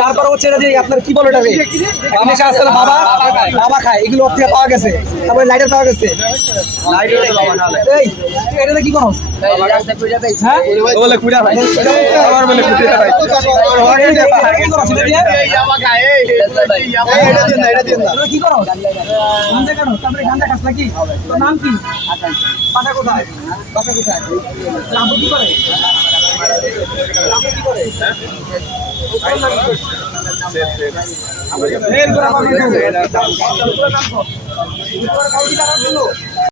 তারপর হচ্ছে যে আপনার কি বলে বাবা বাবা খায় এগুলো থেকে পাওয়া গেছে, তারপরে লাইটার পাওয়া গেছে। এটা কি করো? কি করো? গাঁজা খাস নাকি? তোর নাম কি? বাসা কোথায়? বাসা কোথায়? আব্বু কি করে? আব্বু কি করে?